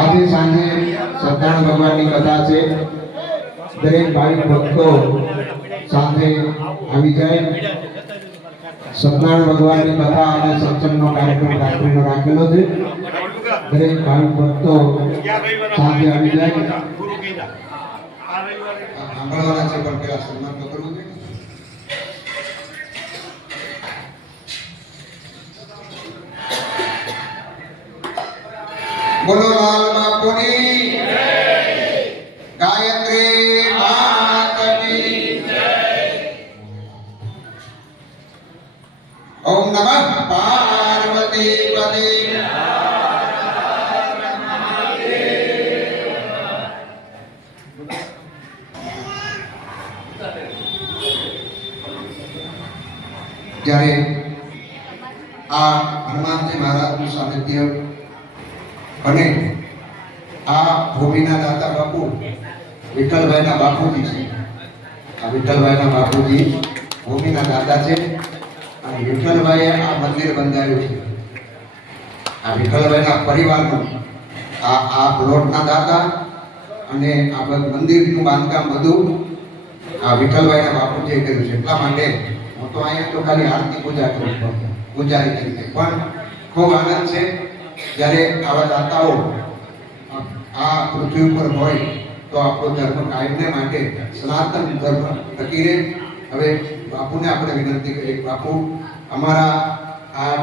આજે સાંજે સત્યનારાયણ ભગવાનની કથા છે. દરેક ભાઈ ભક્તો સાથે આવી જાય. સત્યનારાયણ ભગવાનની કથા અને સત્સંગનો કાર્યક્રમ રાત્રિનો રાખેલો છે. દરેક ભાઈ ભક્તો સાથે આવી જાય. સાંભળવાના છે પણ પેલા સન્માન તો કરવું છે. બોલો લાલ બાપુની જય. ગાયત્રી માતની જય. ઓમ નમઃ પાર્વતી પતે. જ્યારે આ હનુમાનજી મહારાજનું સાનિધ્ય અને આ ભૂમિના દાતા બાપુ વિઠ્ઠલભાઈના બાપુજી છે. આ વિઠ્ઠલભાઈના બાપુજી ભૂમિના દાતા છે અને વિઠ્ઠલભાઈએ આ મંદિર બંધાવ્યું છે. આ વિઠ્ઠલભાઈના પરિવારનું આ પ્લોટના દાતા અને આ મંદિરનું બાંધકામ બધું આ વિઠ્ઠલભાઈના બાપુજીએ કર્યું છે. એટલા માટે હું તો અહીંયા તો ખાલી આરતી પૂજા કરું છું, પૂજારી તરીકે. પણ ખૂબ આનંદ છે જ્યારે આવા દાતાઓ આ પૃથ્વી ઉપર હોય તો આપણો ધર્મ કાયમને માટે સનાતન ધર્મ ટકી રહે. હવે બાપુને આપણે વિનંતી કરીએ, બાપુ અમારા આ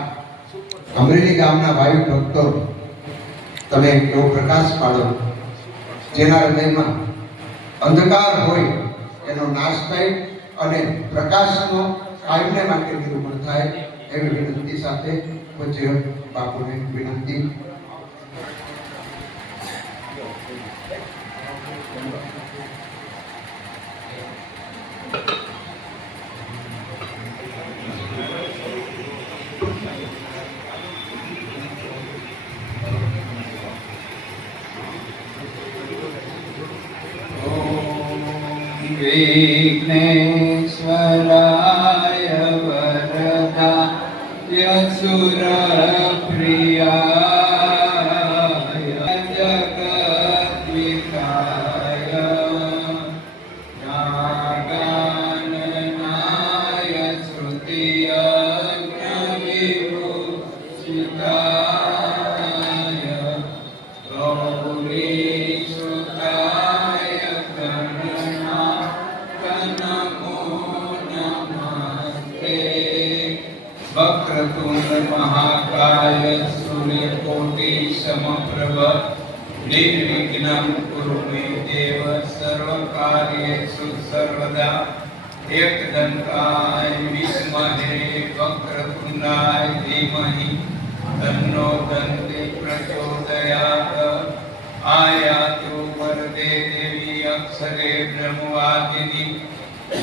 અમરેલી ગામના ભાઈ ભક્તો તમે એવો પ્રકાશ પાડો જેના હૃદયમાં અંધકાર હોય એનો નાશ થાય અને પ્રકાશનો કાયમને માટે નિરૂપણ થાય એવી વિનંતી સાથે પૂજ્ય બાપુને વિનંતી. વિઘ્નેશ્વરાય વરદાય સુરપ્રિયાય જગદ્વિકાય નાગાનનાય શ્રુતિયજ્ઞવિભૂષિતાય ગૌરીસુતાય वक्रतुंड महाकाय सूर्यकोटि समप्रभ निर्विघ्नं कुरु मे देव सर्वकार्येषु सर्वदा एकदन्ताय विद्महे वक्रतुंडाय धीमहि तन्नो दन्ति प्रचोदयात् आयातु वरदे देवी अक्षरे ब्रह्मवादिनी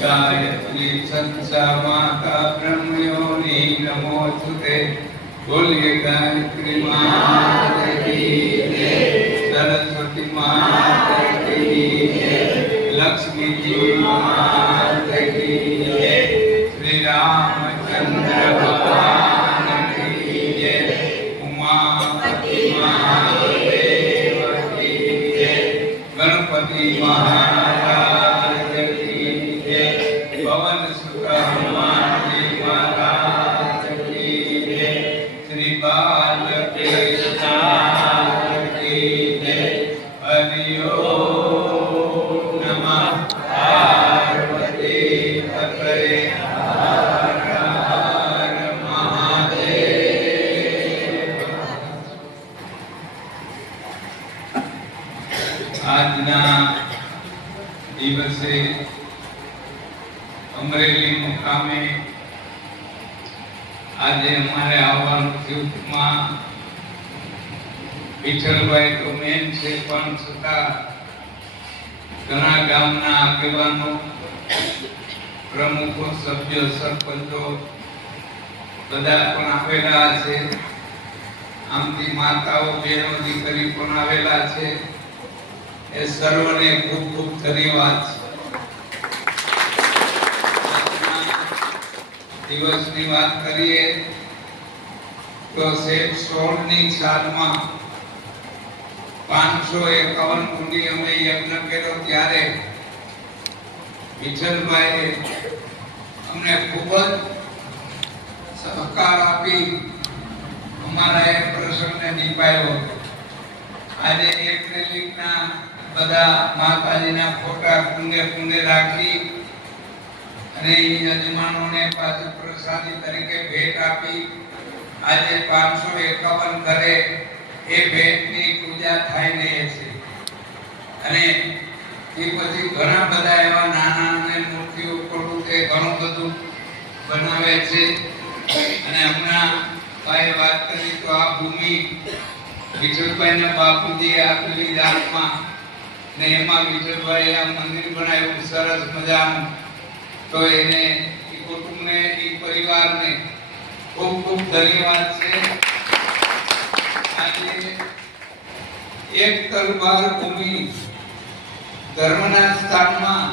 गायत्री संसा माता ब्रह्मयोनि नमोस्तुते. बोलिए गायत्री माता की जय, सरस्वती माता की जय, लक्ष्मी जी माता की जय, श्री रामचंद्र भगवान की जय, उमापति महादेव की जय, गणपति महाराज की जय, पवन सुत हनुमान जी महाराज की जय, श्री बालकृष्ण की जय. हरि ओम नमः पार्वती पतये हर हर महादेव. આજના દિવસે અમરેલી મુકામે આજે અમારે આવવાનું થયું. વિઠ્ઠલભાઈ તો મેન છે પણ છતાં ઘણા ગામના આગેવાનો, પ્રમુખો, સભ્યો, સરપંચો બધા પણ આવેલા છે. આમથી માતાઓ, બહેનો, દીકરી પણ આવેલા છે. એ સર્વને ખૂબ ખૂબ ધન્યવાદ. દિવસની વાત કરીએ તો 16ની સાલમાં 551 કુંડી અમે યજ્ઞ કર્યો ત્યારે વિઠ્ઠલભાઈએ અમને ખૂબ જ સહકાર આપી અમારા એ પ્રસંગને નિભાવ્યો. આજે એક્રેલિકના બધા માતાજીના ફોટા કુંડે કુંડે રાખી અને યજમાનોને પાછું પ્રસાદી તરીકે ભેટ આપી. આજે 551 ઘરે એ ભેટની પૂજા થઈ રહી છે. અને એ પછી ઘણા બધા એવા નાના અને મૂર્તિઓ પડું તે ઘણું બધું બનાવે છે. અને હમણાં ભાઈ વાત કરી તો આ ભૂમિ વિઠ્ઠલભાઈના બાપુજીએ આપેલી દાનમાં ને એમાં વિઠ્ઠલભાઈએ આ મંદિર બનાવ્યું સરસ મજાનું. તો એને એ કુટુંબને એ પરિવારને ખૂબ ખૂબ ધન્યવાદ છે. આજે એક તલવાર ભૂમિ ધર્મના સ્થાનમાં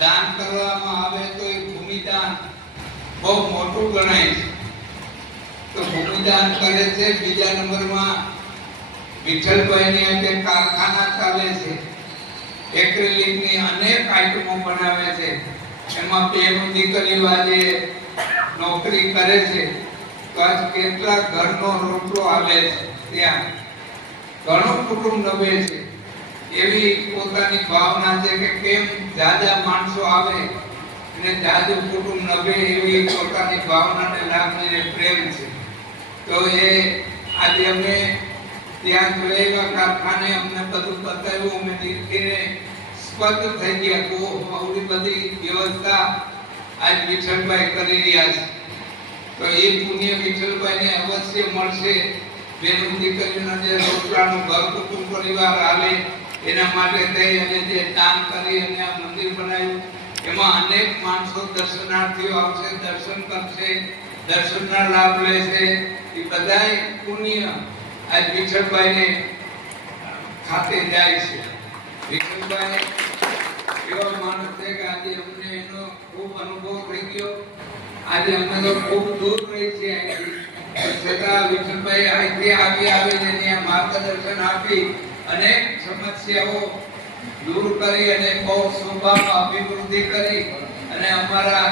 દાન કરવામાં આવે તો એ ભૂમિદાન બહુ મોટું ગણાય છે. તો ભૂમિદાન કરે છે. બીજા નંબરમાં વિઠ્ઠલભાઈની આજે કારખાના ચાલે છે. એક્રેલિકની અનેક આઈટમો બનાવે છે. એમાં બેનો દીકરીઓ આજે નોકરી કરે છે. તો આજ કેટલા ઘરનો રોટલો આવે છે. ત્યાં ઘણું કુટુંબ નભે છે. એવી પોતાની ભાવના છે કે કેમ જાજા માણસો આવે અને જાજુ કુટુંબ નભે એવી પોતાની ભાવનાને લાગણીને પ્રેમ છે. તો એ આજે અમે ત્યાં જોયેલા કારખાને અમને બધું બતાવ્યું. અમે દીકરીને સ્પષ્ટ થઈ ગયા કે આવડી બધી વ્યવસ્થા આજ વિઠ્ઠલભાઈ કરી રહ્યા છે. તો એ પુણ્ય વિઠ્ઠલભાઈને અવશ્ય મળશે. બેનો દીકરીઓના જે રોટલાનું ઘર કુટુંબ પરિવાર હાલે એના માટે થઈ અને જે દાન કરી અને આ મંદિર બનાવ્યું એમાં અનેક માણસો દર્શનાર્થીઓ આવશે, દર્શન કરશે, દર્શનના લાભ લેશે. એ બધાય પુણ્ય આજ વિઠ્ઠલભાઈને ખાતે જાય છે. વિઠ્ઠલભાઈ એવા માણસ છે કે આજે અમને એનો ખૂબ અનુભવ થઈ ગયો. આજે અમે તો ખૂબ દૂર રહી છીએ છતાં વિઠ્ઠલભાઈ અહીંથી આવીને ત્યાં માર્ગદર્શન આપી અનેક સમસ્યાઓ દૂર કરી અને બહુ સ્વભાવમાં અભિવૃદ્ધિ કરી અને અમારા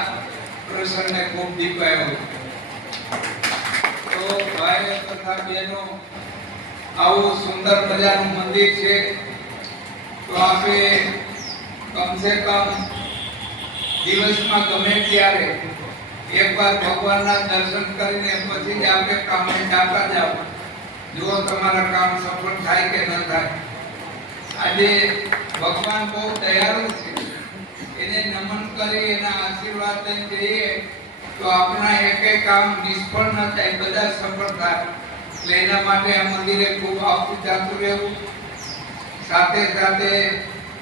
પ્રસંગને ખૂબ દીપાયો. તો ભાઈઓ તથા બહેનો આવું સુંદર મજાનું મંદિર છે. તો આપણે કમસે કમ દિવસમાં ગમે ત્યારે એકવાર ભગવાનના દર્શન કરીને પછી જ આપણે કામે જાતા જાવ. જો તમારા કામ સફળ થાય કે ન થાય. આજે ભગવાન બહુ દયાળુ છે. એને નમન કરી એના આશીર્વાદ લઈને જઈએ તો આપણા એકેય કામ નિષ્ફળ ન થાય, બધા સફળ થાય. એટલે એના માટે આ મંદિરે ખૂબ આવતું જાતું રહેવું. સાથે સાથે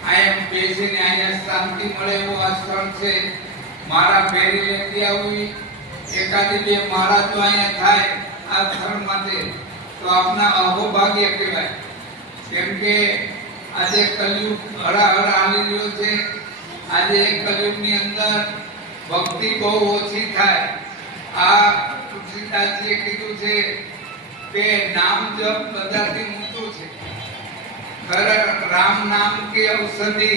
અહીંયા બેસીને અહીંયા શાંતિ મળે એવું આ સ્થળ છે. મારા ફેરી લેતી આવી એકાદી બે મારા જો અહીંયા થાય આ સ્થળ માટે તો આપના અહોભાગ્ય કહેવાય. કેમ કે આજે કલયુગ હળાહળ આવી રહ્યો છે. આજે કલયુગની અંદર ભક્તિ બહુ ઓછી થાય. આ તુલસીદાસજીએ કીધું છે કે નામ જપ બધાથી ઊંચું છે. રામ નામ કે ઔષધિ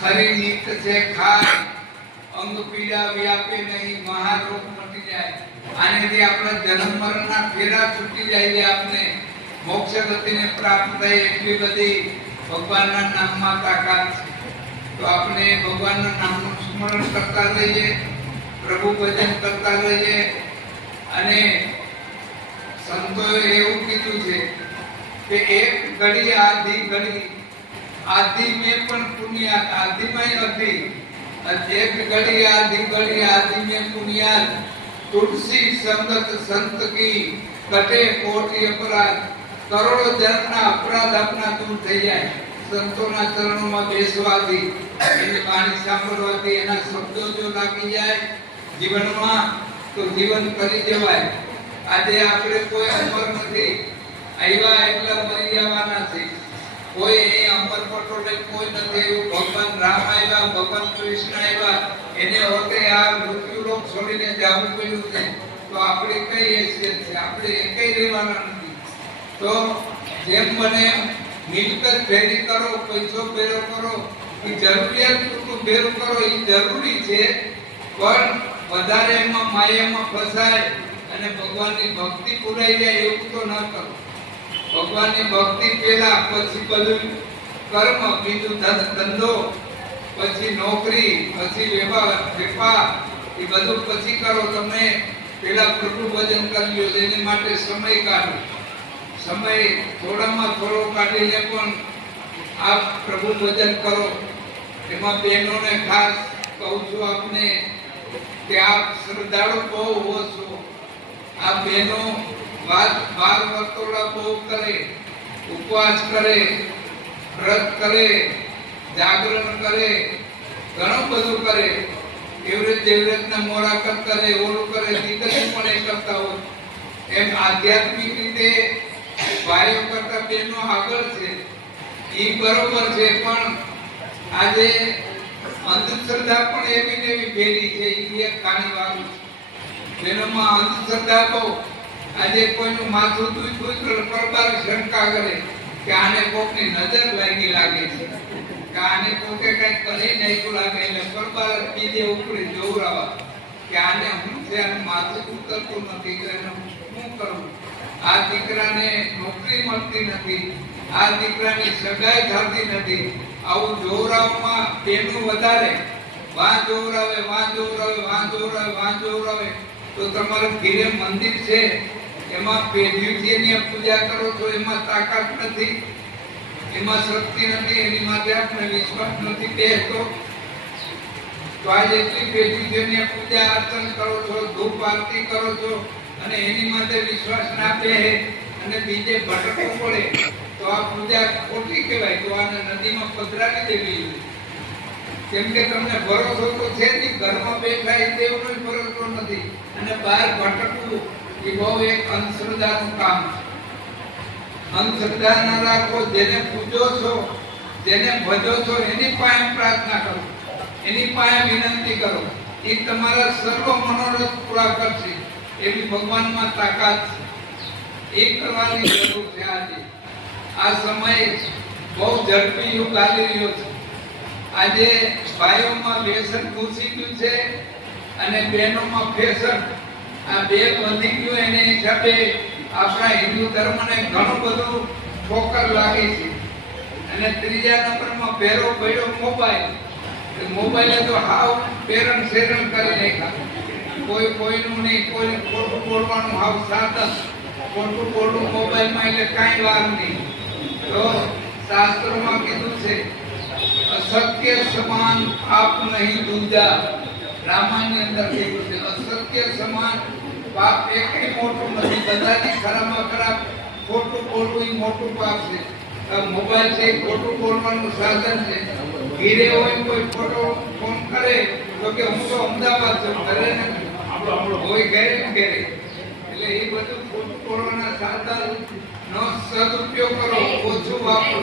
ખરી નિત છે ખાય, અંગ પીડા વ્યાપે નહીં, મહારોગ મટી જાય. આનેથી આપણા જન્મ મરણના ફેરા છૂટી જાય છે. આપને મોક્ષ ગતિને પ્રાપ્ત થાય એટલી બધી ભગવાનના નામમાં તાકાત છે. તો આપણે ભગવાનના નામનું સ્મરણ કરતા રહીએ, પ્રભુ ભજન કરતા રહીએ. અને સંતોએ એવું કીધું છે કે એક ઘડી આધી ઘડી આધી મેં પણ પુણ્યાત આધીમાં અધી એક ઘડી આધી ઘડી આધી મેં પુણ્યાત તુલસી સંગત સંત કી કટે કોટી અપરાધ. કરોડો જન્મના અપરાધ આપના દૂર થઈ જાય સંતોના ચરણોમાં બેસવાથી, એની વાણી સાંભળવાથી. એના શબ્દો જો લાગી જાય જીવનમાં તો જીવન કરી જવાય. આજે આપણે કોઈ અમર નથી. આવ્યા એટલા મરી જવાના છે. કોઈ અહીં અમર પટોલે કોઈ નથી. એવું ભગવાન રામ આવ્યા, ભગવાન કૃષ્ણ આવ્યા, એને હોતે આ મૃત્યુલોક છોડીને જવું પડ્યું છે. તો આપણે કઈ હેસિયત છે? આપણે એકેય રહેવાના નથી. તો જેમ બને મિલકત ભેગી કરો, પૈસો ભેગો કરો, એ જરૂરિયાત પૂરતું ભેગું કરો એ જરૂરી છે, પણ વધારે એમાં માયામાં ફસાય અને ભગવાનની ભક્તિ પૂરાઈ જાય એવું તો ન કરો. ભગવાનની ભક્તિ પહેલા, પછી બધું કર્મ, બીજું ધંધો, પછી નોકરી, પછી વેપાર એ બધું પછી કરો. તમે પેલા પ્રભુ ભજન કરી લો, એની માટે સમય કાઢો. સમય થોડામાં થોડો કાઢીને પણ આપ પ્રભુ ભજન કરો. એમાં બહેનોને ખાસ કહું છું આપને કે આપ શ્રદ્ધાળુ બહુ હો છો. આ બહેનો બાર વર્તોળા બહુ કરે, ઉપવાસ કરે, વ્રત કરે, જાગરણ કરે, ઘણું બધું કરે. એવી રીતના મોરાકત કરે, ઓલું કરે, દીકરી પણ એ કરતા હોય. એમ આધ્યાત્મિક રીતે ભાઈઓ કરતા બહેનો આગળ છે, એ બરોબર છે. પણ આજે અંધશ્રદ્ધા પણ એવી ને એવી ભેગી છે, એ એક કહાની વાળું છે. બહેનોમાં અંધશ્રદ્ધા બહુ. આજે કોઈનું માથું દુખ્યું પરબાર શંકા કરે કે આને કોકની નજર લાગી લાગે છે, કે આને કોકે કઈ કરી નાખ્યું લાગે, એટલે પરબાર બીજે ઉપડી જોવરાવા કે આને હું છે, આનું માથું ઉતરતું નથી, તો એનું શું કરવું? આ દીકરાને નોકરી મળતી નથી, આ દીકરાની સગાઈ થતી નથી. આવું જોવરાવમાં બેનું વધારે વાં જોવરાવે તો તમારું ઘીરે મંદિર છે, એમાં પેઢીઓથી એની પૂજા કરો છો, એમાં તાકાત નથી, એમાં શક્તિ નથી, એની માટે આપણે વિશ્વાસ નથી બેસતો. તો આજે એટલી પેઢીઓની પૂજા અર્ચન કરો છો, ધૂપ આરતી કરો છો, અને એની માટે વિશ્વાસ ના બેહે અને બીજે ભટકવું પડે તો આ પૂજા ખોટી કહેવાય. તો આને નદીમાં પધરાવી દેવી. કેમ કે તમને ભરોસો તો છે જ, ઘરમાં બેઠા એ દેવનો ભરોસો નથી, અને બહાર ભટકવું એ બહુ એક અંધશ્રદ્ધાનું કામ છે. અંધશ્રદ્ધા ન રાખો. જેને પૂજો છો, જેને ભજો છો, એની પાસે પ્રાર્થના કરો, એની પાસે વિનંતી કરો. એ તમારા સર્વ મનોરથ પૂરા કરશે, એવી ભગવાનમાં તાકાત છે. એ કરવાની જરૂર છે. આજે આ સમય બહુ ઝડપી યુગ ચાલી રહ્યો છે. આજે ભાઈઓમાં વ્યસન ઘૂસી ગયું છે અને બહેનોમાં ફેશન. આ બે વધી ગયું, એને હિસાબે આપણા હિન્દુ ધર્મને ઘણું બધું ઠોકર લાગી છે. અને ત્રીજા નંબરમાં ભેરો પડ્યો મોબાઈલ. મોબાઈલે તો હાવ પેરણ શેરણ કરી નાખ્યા. કોઈ કોઈનું નહીં, કોઈ ખોટું બોલવાનું હાવ સાધન, ખોટું બોલવું મોબાઈલમાં, એટલે કાંઈ વાર નહીં. તો શાસ્ત્રોમાં કીધું છે, અસત્ય સમાન પાપ નહીં દૂજા. રામાયણની અંદર કીધું છે, અસત્ય સમાન પાપ એકથી મોટું નથી. બધાથી ખરાબમાં ખરાબ ખોટું બોલવું એ મોટું પાપ છે. મોબાઈલ છે ખોટું બોલવાનું સાધન છે. ઘીરે હોય કોઈ ખોટો ફોન કરે તો કે હું તો અમદાવાદ છું, ઘરે નથી, હોય ઘરે. એટલે એ બધું ખોટું બોલવાના સાધન નો સદુપયોગ કરો, ઓછું વાપરો,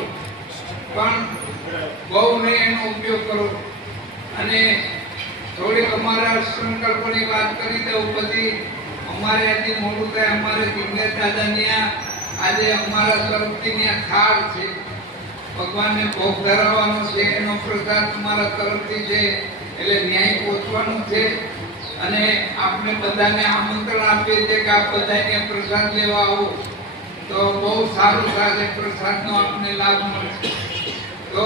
પણ બહુ નહીં એનો ઉપયોગ કરો. અને થોડીક અમારા સંકલ્પની વાત કરી દઉં, પછી અમારે આજે મોડું થાય. અમારે દિગ્નેશ દાદાની આજે અમારા તરફથી ત્યાં થાળ છે, ભગવાનને ભોગ ધરાવવાનો છે, એનો પ્રસાદ અમારા તરફથી છે, એટલે ન્યાય પહોંચવાનું છે. અને આપણે બધાને આમંત્રણ આપીએ છીએ કે આપ બધાને પ્રસાદ લેવા આવો, તો બહુ સારું થશે, પ્રસાદનો આપને લાભ મળશે. તો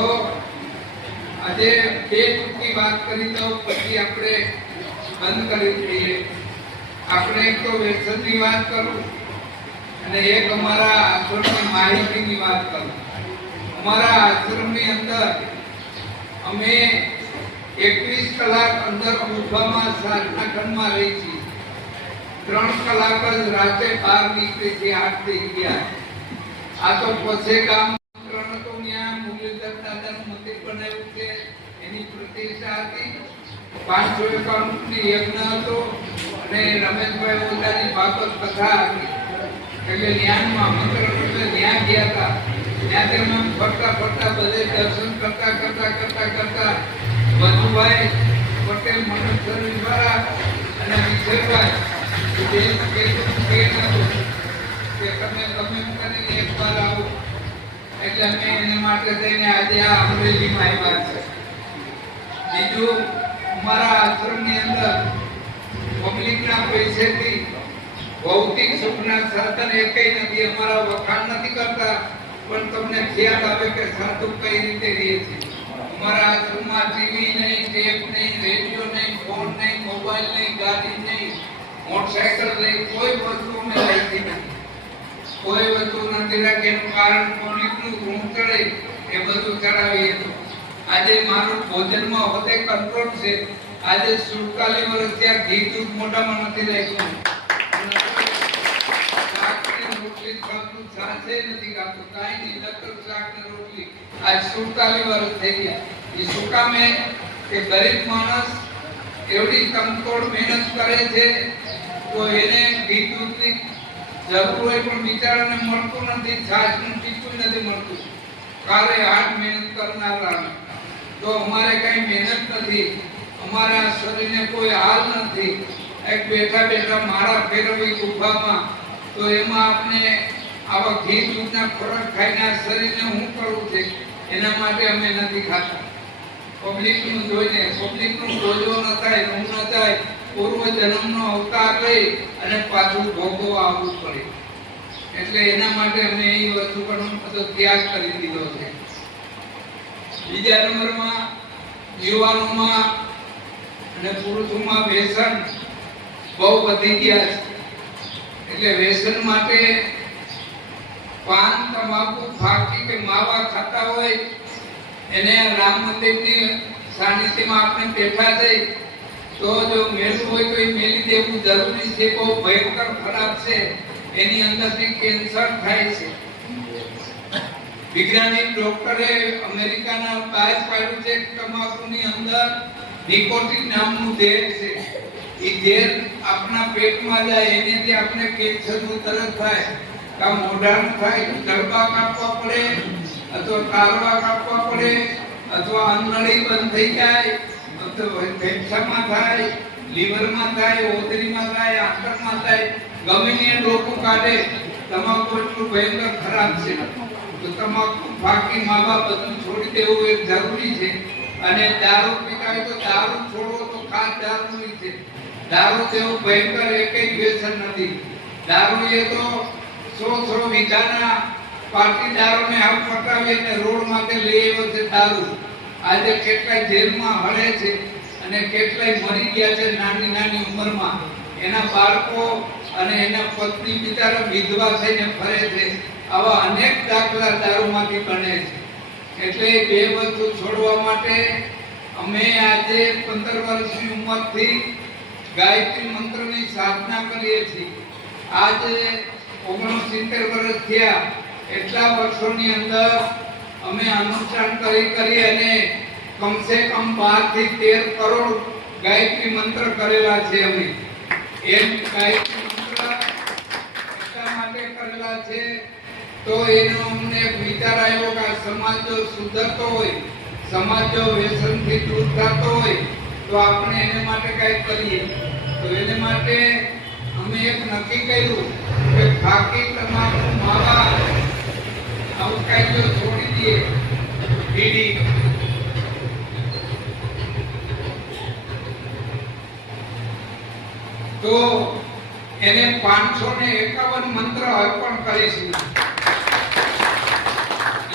આજે બે ટૂંકી વાત કરી દઉં, પછી આપણે બંધ કરી દઈએ. આપણે એક તો વ્યસનની વાત કરું અને એક અમારા આશ્રમની માહિતીની વાત કરું. અમારા આશ્રમની અંદર અમે 21 કલાક અંદર ઊભામાં સાધના ખંડમાં રહી છીએ. 3 કલાક જ રાતે બહાર નીકળી છે 8 થી 11. આ તો પછી ગામ બનાવ્યું છે, એની પ્રતિષ્ઠા હતી. 551 ની યજ્ઞ હતો અને રમેશભાઈ ઓઝાની ભાગવત કથા હતી. એટલે જ્ઞાનમાં મંત્ર એટલે ત્યાં ગયા હતા. ત્યાંથી અમે ફરતા બધે દર્શન કરતા મધુભાઈ પટેલ મનોજ સર્વિસ વાળા અને વિજયભાઈ કે તમે ગમે કરીને એકવાર આવો. એટલે અમે એને માટે થઈને આજે આ અમરેલીમાં આવ્યા છે. બીજું, અમારા આશ્રમની અંદર પબ્લિકના પૈસેથી ભૌતિક સુખના સાધન એકેય નથી. અમારા વખાણ નથી કરતા, પણ તમને ખ્યાલ આવે કે સાધુ કઈ રીતે રહે છે. અમારા આશ્રમમાં ટીવી નહીં, ટેપ નહીં, રેડિયો નહીં, ફોન નહીં, મોબાઈલ નહીં, ગાડી નહીં, મોટરસાયકલ નહીં, કોઈ વસ્તુ અમે રાખી નથી. કોઈ વસ્તુ નથી રાખી. એનું કારણ પબ્લિકનું ઋણ ચડે એ બધું ચડાવીએ. આજે મારું ભોજનમાં હોતે કંટ્રોલ છે. આજે 47 વર્ષ ત્યાં ઘી દૂધ મોઢામાં નથી રાખ્યું. રોટલી ખાતું, છાશે નથી ખાતું, કાંઈ નહીં, નકર શાક ને રોટલી. આજ 47 વર્ષ થઈ ગયા. એ શું કામ કે ગરીબ માણસ એવડી તમતોડ મહેનત કરે છે, તો એને ઘી દૂધની જરૂર હોય પણ બિચારાને મળતું નથી, છાશનું ટીપું નથી મળતું. કાલે હાથ મહેનત કરનારા તો અમારે કઈ મહેનત નથી, અમારા શરીરને કોઈ હાલ નથી. એક બેઠા બેઠા મારા ફેરવી ગુફામાં, તો એમાં આપણે આવા ઘી દૂધના ખોરાક ખાઈને આ શરીરને શું કરવું છે, એના માટે અમે નથી ખાતા. પબ્લિકનું જોઈને, પબ્લિકનું બોજો ન થાય, ઋણ ન થાય, પૂર્વ જન્મનો અવતાર લઈ અને પાછું ભોગવવા આવવું પડે. એટલે એના માટે અમે એ વસ્તુ પર બધો ત્યાગ કરી દીધો છે. બીજા નંબરમાં યુવાનોમાં અને પુરુષોમાં વ્યસન બહુ વધી ગયા છે. એટલે વ્યસન માટે પાન, તમાકુ, ફાકી કે માવા ખાતા હોય એને રામ મંદિરની સાનિધ્યમાં આપણે બેઠા થઈ તો જો મેળવું હોય તો એ મેલી દેવું જરૂરી છે. બહુ ભયંકર ખરાબ છે. એની અંદરથી કેન્સર થાય છે. વૈજ્ઞાનિક ડોક્ટરે અમેરિકાના બહાર પાડ્યું છે કે તમાકુની અંદર નિકોટિન નામનું ઝેર છે. એ ઝેર આપણા પેટમાં જાય, એનાથી આપણે કેન્સરનું તરત થાય. કાં મોઢાનું થાય, ગરબા કાપવા પડે, અથવા તારવા કાપવા પડે, અથવા અન્નળી બંધ થઈ જાય, અથવા ફેફસામાં થાય, લીવરમાં થાય, ઓતરીમાં થાય, આંતરમાં થાય, ગમે તે ડોકું કાઢે. તમાકુ એટલું ભયંકર ખરાબ છે. તો તમાકુ, ફાકી, માવા બધું છોડી દેવું એ જરૂરી છે. અને દારૂ પીતા હોય તો દારૂ છોડવો તો ખાસ જરૂરી છે. દારૂ જેવું ભયંકર એકેય વ્યસન નથી. દારૂ એ તો 100 વીઘાના પાટીદારોને આમ પટાવી અને રોડ માટે લઈ આવ્યો છે દારૂ. આજે કેટલાય જેલમાં હળે છે અને કેટલાય મરી ગયા છે નાની નાની ઉંમરમાં. એના બાળકો અને એના પત્ની બિચારા વિધવા થઈને ફરે છે. આવા અનેક દાખલા દારૂમાંથી બને છે. એટલે બે વસ્તુ છોડવા માટે અમે આજે 15 વર્ષની ઉંમરથી ગાયત્રી મંત્રની સાધના કરીએ છીએ. આજે 69 વર્ષ થયા. એટલા વર્ષોની અંદર અમે અનુષ્ઠાન કરી અને કમસે કમ 12 થી 13 કરોડ ગાયત્રી મંત્ર કરેલા છે. અમે એમ ગાયત્રી મંત્ર એટલા માટે કરેલા છે તો એનો અમને વિચાર આવ્યો કે સમાજ જો સુધરતો હોય, સમાજ જો વ્યસનથી દૂર થતો હોય તો આપણે એને માટે કંઈક કરીએ. તો એને માટે અમે એક નક્કી કર્યું કે ફાકી, તમાકુ, માવા આવું કંઈક જો છોડી દઈએ, બીડી, તો એને 551 મંત્ર અર્પણ કરીશું.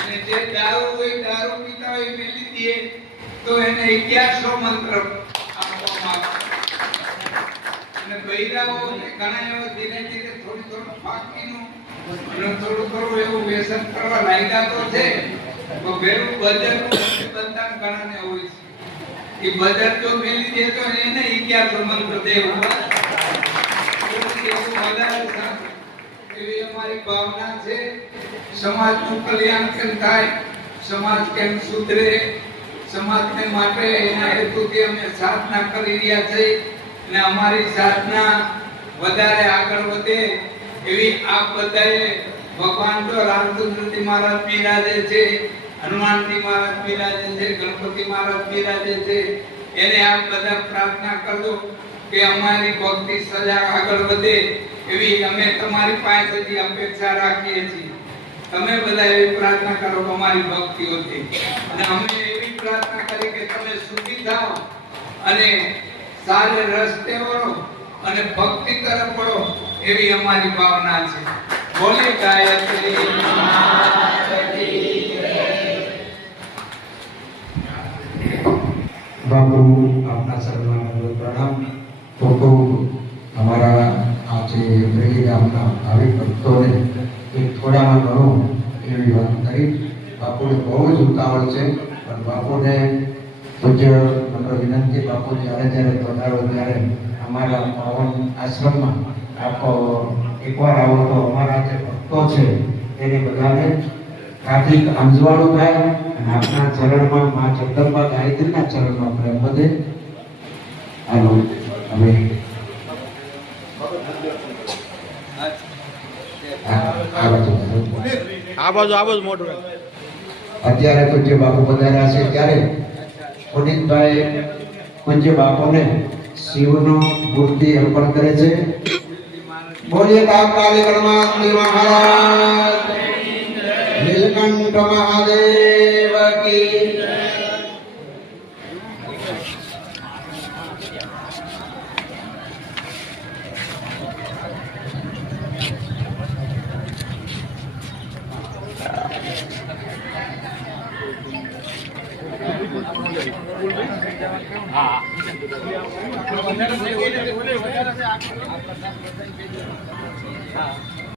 અને જે દારૂ હોય, દારૂ પીતા હોય મેલી દઈએ તો એને 1100 મંત્ર આપવામાં આવે. અને બૈરાઓ ઘણા એવા ધીરે ધીરે થોડું ફાકીનું અને થોડું એવું વ્યસન કરવા લાગ્યા તો છે. તો ભેરું બજારનું બંધાણ ઘણાને હોય છે. એ બજાર જો મેલી દે તો એને 1100 મંત્ર દેવું. એવી અમારી ભાવના છે. સમાજનું કલ્યાણ કેમ થાય, સમાજ કેમ સુધરે, સમાજને માટે એના હેતુથી અમે સાધના કરી રહ્યા છીએ. અને અમારી સાધના વધારે આગળ વધે એવી આપ બધાએ ભગવાન તો રામચંદ્રજી મહારાજ બિરાજે છે, હનુમાનજી મહારાજ બિરાજે છે, ગણપતિ મહારાજ બિરાજે છે. એને આપ બધા પ્રાર્થના કરજો કે અમારી ભક્તિ સજા આગળ વધે એવી અમે તમારી પાસેથી અપેક્ષા રાખીએ છીએ. તમે બધા એવી પ્રાર્થના કરો કે અમારી ભક્તિઓથી, અને અમે એવી પ્રાર્થના કરી કે તમે સુખી થાઓ અને સારે રસ્તે વળો અને ભક્તિ તરફ વળો, એવી અમારી ભાવના છે. બોલીએ ગાયત્રી બાપુ આપના સર્વના પ્રણામ. ખૂબ અમારા આ જે પ્રેરી ગામના ભાવિક ભક્તોને એક થોડામાં ઘણું એવી વાત કરી. બાપુને બહુ જ ઉતાવળ છે, પણ બાપુને પૂજ્ય નમ્ર વિનંતી, બાપુ જ્યારે જ્યારે પધારો ત્યારે અમારા પાવન આશ્રમમાં આપ એકવાર આવો તો અમારા જે ભક્તો છે તેને બધાને કાર્તિક અંજવાળું થાય અને આપના ચરણમાં મા જગદંબા ગાયત્રીના ચરણમાં પ્રેમ વધે. હાલો હવે આ બાજુ મોટું અત્યારે પૂજ્ય બાપુ પધાર્યા છે ત્યારે પુનિતભાઈ પૂજ્ય બાપુને શિવનો મૂર્તિ અર્પણ કરે છે. બોલીએ કામકાલી પરમાત્મા મહારાજ નીલકંઠ મહાદેવ કી. હા